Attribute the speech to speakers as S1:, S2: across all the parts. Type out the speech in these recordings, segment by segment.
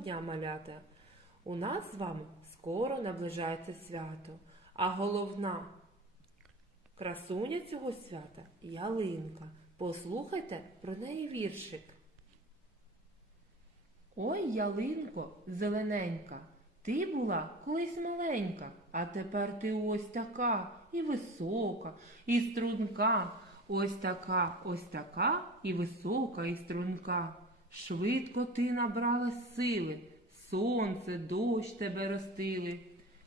S1: дня, малята! У нас з вами скоро наближається свято, а головна красуня цього свята ялинка. Послухайте про неї віршик. Ой, ялинко, зелененька, ти була колись маленька, а тепер ти ось така і висока, і струнка. Ось така, ось така і висока, і струнка. Швидко ти набрала сили, сонце, дощ тебе ростили.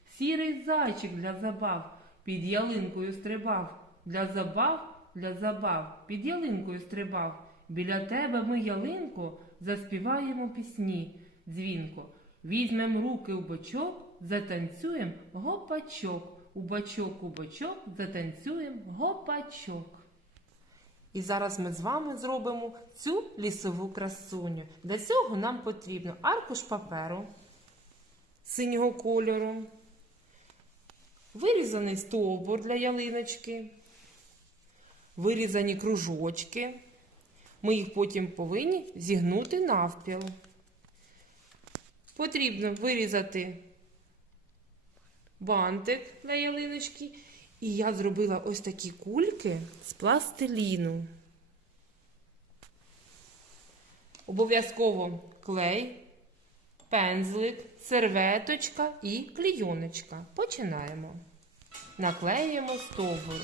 S1: Сірий зайчик для забав під ялинкою стрибав, для забав, для забав, під ялинкою стрибав. Біля тебе ми, ялинко, заспіваємо пісні дзвінко. Візьмем руки в бочок, затанцюєм гопачок. У бачок, у бочок, затанцюєм гопачок. І зараз ми з вами зробимо цю лісову красуню. Для цього нам потрібно аркуш паперу синього кольору, вирізаний стовбур для ялиночки, вирізані кружочки. Ми їх потім повинні зігнути навпіл. Потрібно вирізати бантик для ялиночки. І я зробила ось такі кульки з пластиліну. Обов'язково клей, пензлик, серветочка і клійоночка. Починаємо. Наклеюємо стовбур.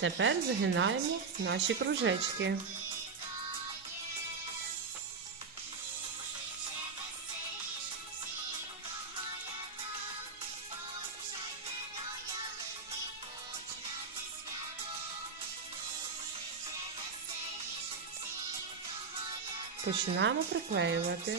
S1: Тепер загинаємо наші кружечки. Починаємо приклеювати.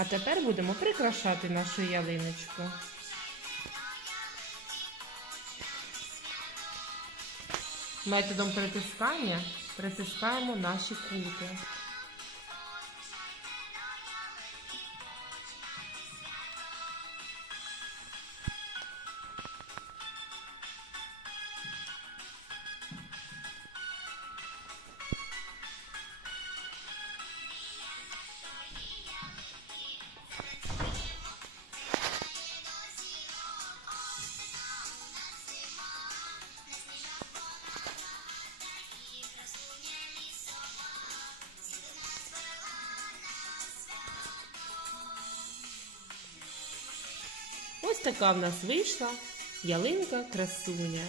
S1: А тепер будемо прикрашати нашу ялиночку. Методом притискання притискаємо наші кульки. Ось така в нас вийшла ялинка красуня.